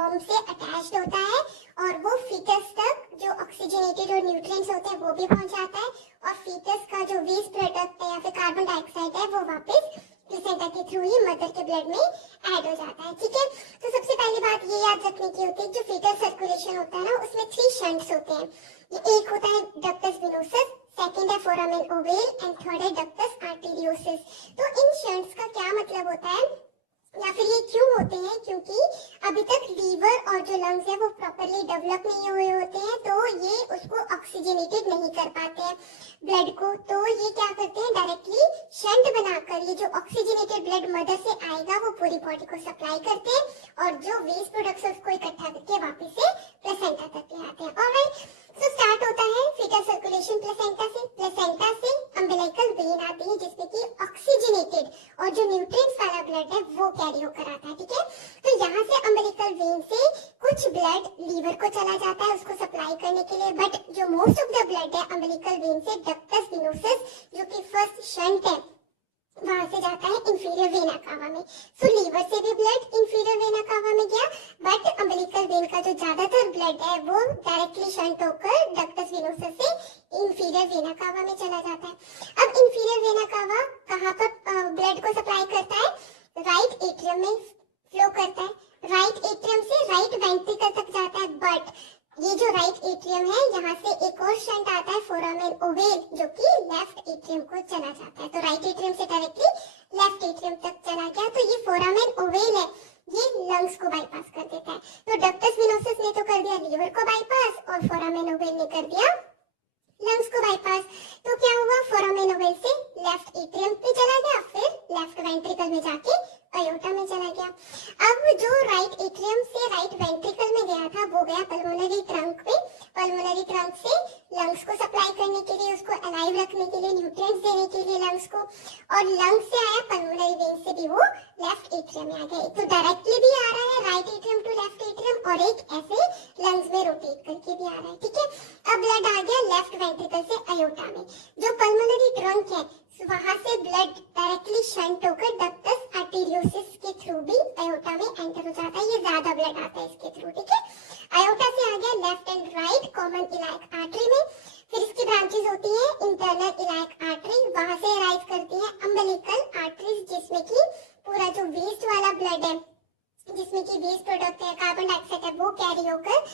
से अटैच्ड होता है और वो फीटस तक जो ऑक्सीजनेटेड और न्यूट्रिएंट्स होते हैं वो भी पहुंचाता है और फीटस का जो वेस्ट प्रोडक्ट है या फिर कार्बन डाइऑक्साइड है वो वापस प्लेसेंटा के थ्रू ही मदर के ब्लड में ऐड हो जाता है। ठीक है, तो सबसे पहली बात ये याद रखने की होती है जो फीटल सर्कुलेशन होता है ना उसमें 3 शंट्स होते हैं। ये एक होता है डक्टस वेनोसस, सेकंड है फोरामेन ओवेल एंड थर्ड है डक्टस आर्टेरियोसिस। तो इन शंट्स का क्या मतलब होता है या फिर ये क्यों होते हैं, क्योंकि अभी तक लीवर और जो लंग्स है वो प्रॉपरली डेवलप नहीं हुए होते हैं, तो ये उसको ऑक्सीजनेटेड नहीं कर पाते हैं ब्लड को। तो ये क्या करते हैं, डायरेक्टली शंट बनाकर ये जो ऑक्सीजनेटेड ब्लड मदर से आएगा वो पूरी बॉडी को सप्लाई करते हैं और जो वेस्ट प्रोडक्ट्स है उसको इकट्ठा करके वापस से प्लेसेंटा तक ले आते हैं। ऑलराइट, सो स्टार्ट होता है फीटल सर्कुलेशन प्लेसेंटा से। प्लेसेंटा से अम्बिलिकल वेन आती है जिसमें कि ऑक्सीजनेटेड और जो न्यूट्रिएंट्स वाला ब्लड है वो कैरी होकर आता है। ठीक है, तो यहाँ से अम्बिलिकल वेन से कुछ ब्लड लीवर को चला जाता है उसको सप्लाई करने के लिए, बट जो मोस्ट ऑफ द ब्लड है अम्बिलिकल वेन से डक्टस वेनोसस जो कि फर्स्ट शंट है वहां से जाता है इंफीरियर वेना कावा में। सो लीवर से भी ब्लड इंफीरियर वेना कावा में गया, बट अम्बिलिकल वेन का जो ज्यादातर ब्लड है वो डायरेक्टली शंट होकर डक्टस वेनोसस से इंफीरियर वेना कावा में चला जाता है। अब इंफीरियर वेना कावा कहाँ पर ब्लड को सप्लाई करता है, राइट एट्रियम में फ्लो करता है। राइट एट्रियम से राइट वेंट्रिकल तक जाता है, बट ये जो राइट एट्रियम है यहाँ से एक और शंट आता है फोरामेन ओवेल जो कि लेफ्ट एट्रियम को चला जाता है। तो राइट एट्रियम से डायरेक्टली लेफ्ट एट्रियम तक चला गया, तो ये फोरामेन ओवेल है ये लंग्स को बाईपास कर देता है। तो डक्टस वेनोसस ने तो कर दिया लीवर को बाईपास और फोरामेन ओवेल ने कर दिया लंग्स को बाईपास। तो क्या हुआ, फोरामेन ओवेल से लेफ्ट एट्रियम पे चला गया, फिर लेफ्ट वेंट्रिकल में जाके अयोटा में चला गया। अब जो राइट एट्रियम से राइट वेंट्रिकल में गया था वो गया पल्मोनरी ट्रंक पे। पल्मोनरी ट्रंक से लंग्स को सप्लाई करने के लिए, उसको अलाइव रखने के लिए, न्यूट्रिएंट्स देने के लिए लंग्स को, और लंग्स से आया पल्मोनरी वेन से भी वो लेफ्ट एट्रियम में आ गया। तो डायरेक्टली भी आ रहा है right atrium to left atrium और एक ऐसे लंग्स में रोटेट करके भी आ रहा है। ठीक है, अब ब्लड आ गया लेफ्ट वेंट्रिकल से अयोटा में। जो पल्मोनरी ट्रंक है वहां से ब्लड डायरेक्टली शंट होकर डक्टस आर्टेरियोसिस के थ्रू भी अयोटा में एंटर हो जाता है। ये ज्यादा ब्लड आता है इसके थ्रू। ठीक है, अयोटा से आ गया left and right common iliac artery में। फिर इसकी ब्रांचेस होती है इंटरनल इलाइक आर्टरी, वहां से राइज करती है अम्बिलिकल आर्टरीज जिसमें कि पूरा जो वेस्ट वाला ब्लड है जिसमें कि वेस्ट प्रोडक्ट है कार्बन डाइऑक्साइड है वो कैरी होकर